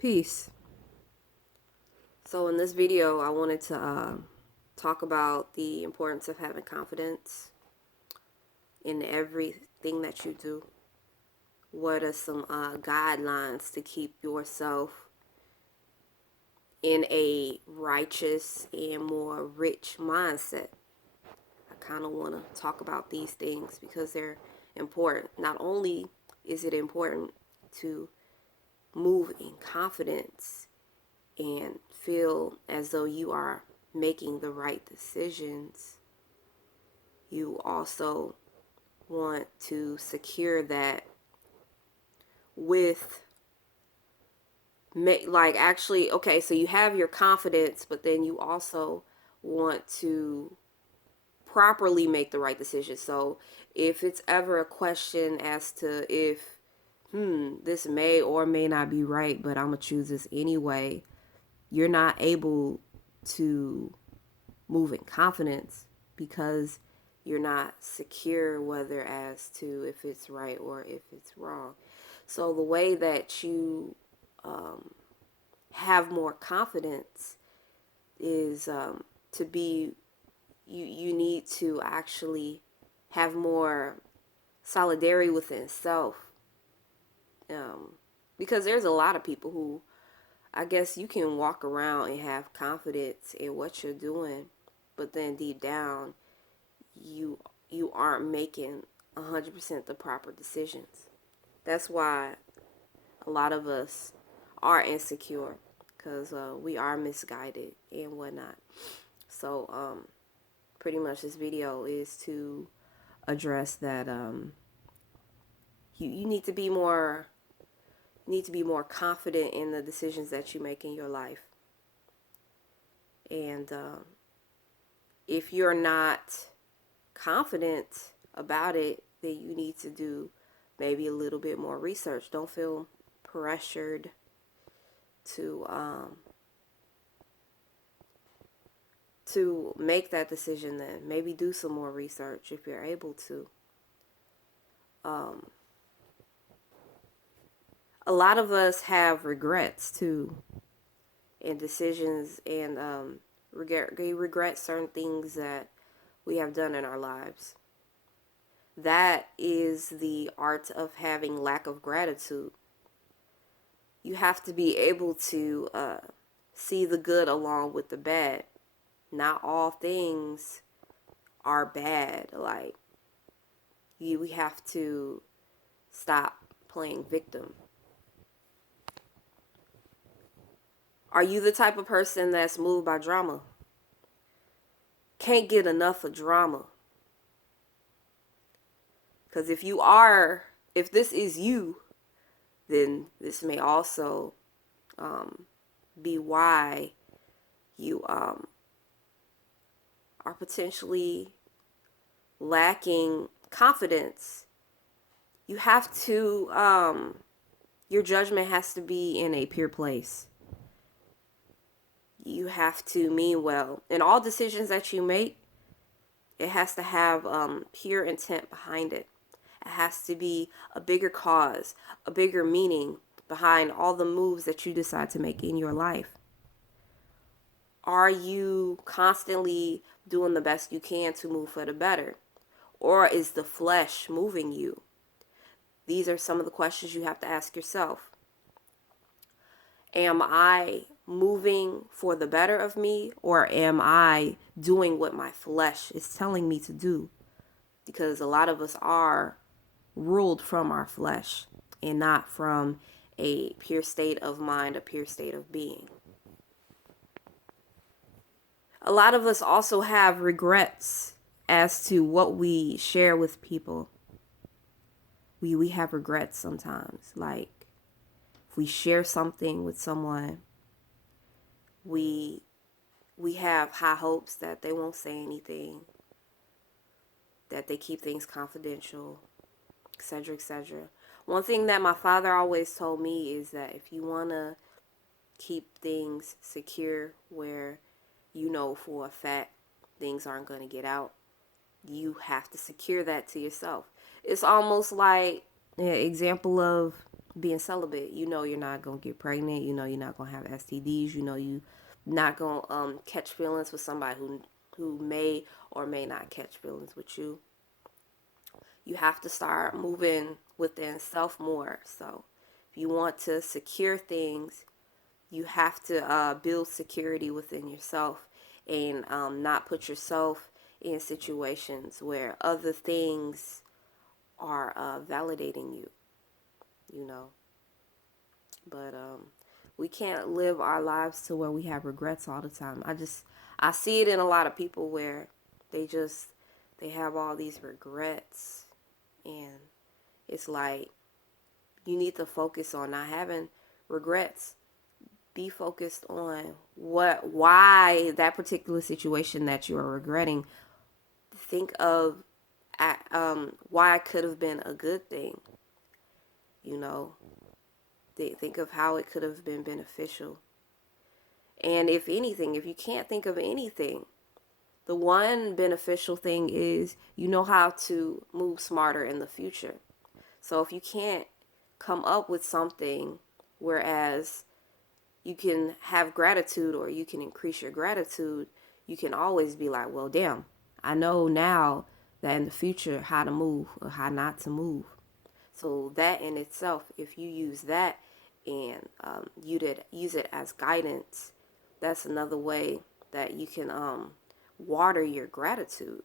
Peace. So in this video, I wanted to talk about the importance of having confidence in everything that you do. What are some guidelines to keep yourself in a righteous and more rich mindset? I kind of want to talk about these things because they're important. Not only is it important to move in confidence and feel as though you are making the right decisions, you also want to secure that with so you have your confidence, but then you also want to properly make the right decision. So if it's ever a question as to if this may or may not be right, but I'm gonna choose this anyway, you're not able to move in confidence because you're not secure whether as to if it's right or if it's wrong. So the way that you have more confidence is to be you need to actually have more solidarity within self, because there's a lot of people who, I guess, you can walk around and have confidence in what you're doing, but then deep down you aren't making 100% the proper decisions. That's why a lot of us are insecure, because we are misguided and whatnot. So pretty much this video is to address that. You need to be more confident in the decisions that you make in your life. And if you're not confident about it, then you need to do maybe a little bit more research. Don't feel pressured to make that decision. Then maybe do some more research if you're able to. A lot of us have regrets too, and decisions, and regret certain things that we have done in our lives. That is the art of having lack of gratitude. You have to be able to see the good along with the bad. Not all things are bad. Like, we have to stop playing victim. Are you the type of person that's moved by drama? Can't get enough of drama? Because if this is you, then this may also be why you are potentially lacking confidence. You have to, your judgment has to be in a pure place. You have to mean well. In all decisions that you make, it has to have pure intent behind it. It has to be a bigger cause, a bigger meaning behind all the moves that you decide to make in your life. Are you constantly doing the best you can to move for the better? Or is the flesh moving you? These are some of the questions you have to ask yourself. Am I moving for the better of me, or am I doing what my flesh is telling me to do? Because a lot of us are ruled from our flesh and not from a pure state of mind, a pure state of being. A lot of us also have regrets as to what we share with people. We have regrets sometimes. Like, if we share something with someone, we have high hopes that they won't say anything, that they keep things confidential, etc., etc. One thing that my father always told me is that if you want to keep things secure where you know for a fact things aren't going to get out, you have to secure that to yourself. It's almost like an example of being celibate. You know you're not going to get pregnant. You know you're not going to have STDs. You know you not going to catch feelings with somebody who may or may not catch feelings with you. You have to start moving within self more. So if you want to secure things, you have to build security within yourself and not put yourself in situations where other things are validating you, you know. But we can't live our lives to where we have regrets all the time. I see it in a lot of people where they have all these regrets, and it's like you need to focus on not having regrets. Be focused on why that particular situation that you are regretting. Think of why it could have been a good thing. You know, think of how it could have been beneficial. And if anything, if you can't think of anything, the one beneficial thing is you know how to move smarter in the future. So if you can't come up with something, whereas you can have gratitude or you can increase your gratitude, you can always be like, well, damn, I know now that in the future how to move or how not to move. So that in itself, if you use that and you did use it as guidance, that's another way that you can water your gratitude.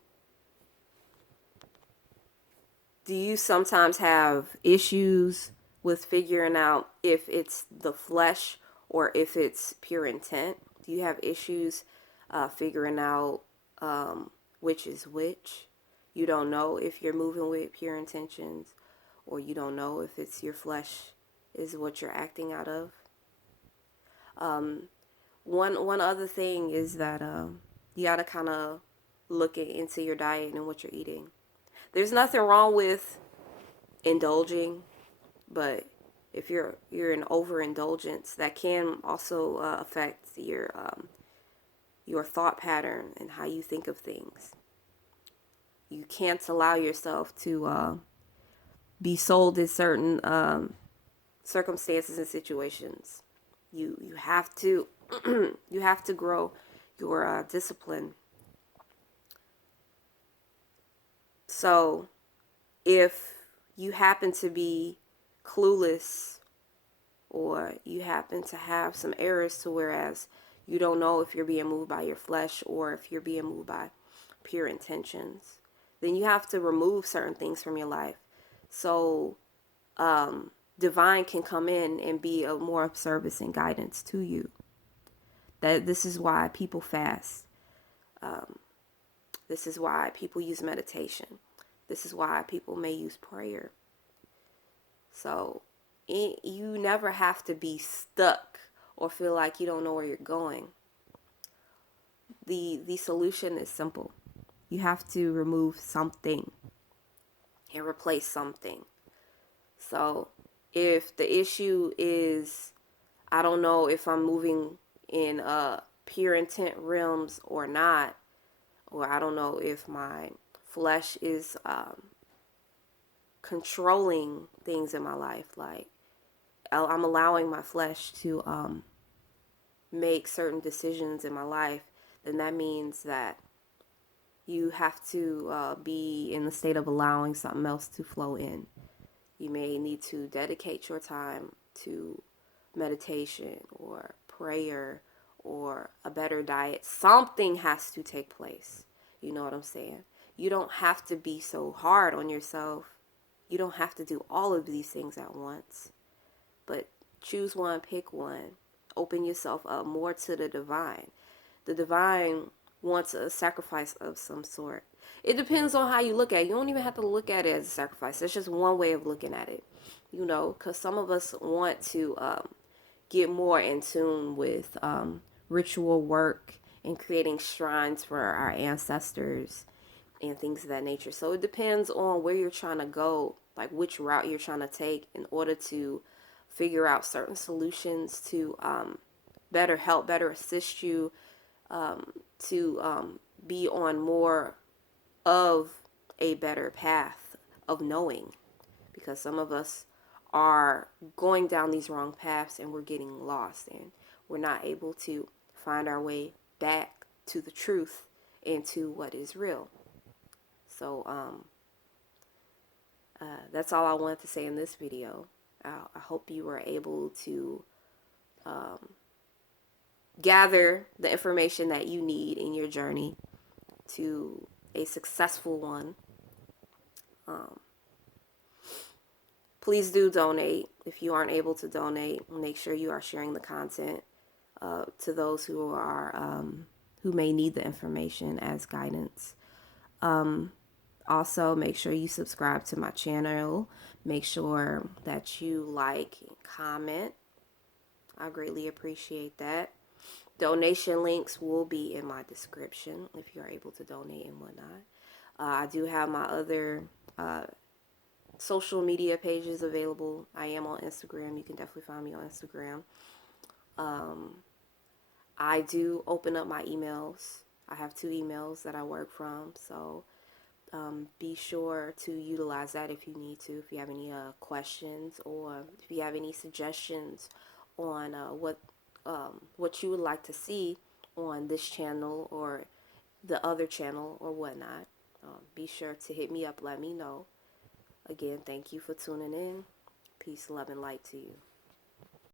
Do you sometimes have issues with figuring out if it's the flesh or if it's pure intent? Do you have issues figuring out which is which? You don't know if you're moving with pure intentions, or you don't know if it's your flesh is what you're acting out of. One other thing is that you gotta kind of look into your diet and what you're eating. There's nothing wrong with indulging, but if you're in overindulgence, that can also affect your thought pattern and how you think of things. You can't allow yourself to be sold in certain circumstances and situations. You have to you have to grow your discipline. So if you happen to be clueless, or you happen to have some errors to whereas you don't know if you're being moved by your flesh or if you're being moved by pure intentions, then you have to remove certain things from your life. So divine can come in and be of more of service and guidance to you. That this is why people fast. This is why people use meditation. This is why people may use prayer. So you never have to be stuck or feel like you don't know where you're going. The solution is simple. You have to remove something and replace something. So if the issue is, I don't know if I'm moving in pure intent realms or not, or I don't know if my flesh is controlling things in my life, like I'm allowing my flesh to make certain decisions in my life, then that means that you have to be in the state of allowing something else to flow in. You may need to dedicate your time to meditation or prayer or a better diet. Something has to take place. You know what I'm saying? You don't have to be so hard on yourself. You don't have to do all of these things at once. But choose one, pick one. Open yourself up more to the divine. The divine wants a sacrifice of some sort. It depends on how you look at it. You don't even have to look at it as a sacrifice. That's just one way of looking at it. You know, because some of us want to get more in tune with ritual work and creating shrines for our ancestors and things of that nature. So it depends on where you're trying to go, like which route you're trying to take in order to figure out certain solutions to better help, better assist you to be on more of a better path of knowing. Because some of us are going down these wrong paths and we're getting lost and we're not able to find our way back to the truth and to what is real. So that's all I wanted to say in this video. I hope you were able to gather the information that you need in your journey to a successful one. Please do donate. If you aren't able to donate, make sure you are sharing the content to those who are who may need the information as guidance. Also, make sure you subscribe to my channel. Make sure that you like and comment. I greatly appreciate that. Donation links will be in my description if you're able to donate and whatnot. I do have my other social media pages available. I am on Instagram. You can definitely find me on Instagram. I do open up my emails. I have 2 emails that I work from, so be sure to utilize that if you need to. If you have any questions or if you have any suggestions on what you would like to see on this channel or the other channel or whatnot, be sure to hit me up. Let me know. Again, thank you for tuning in. Peace, love, and light to you.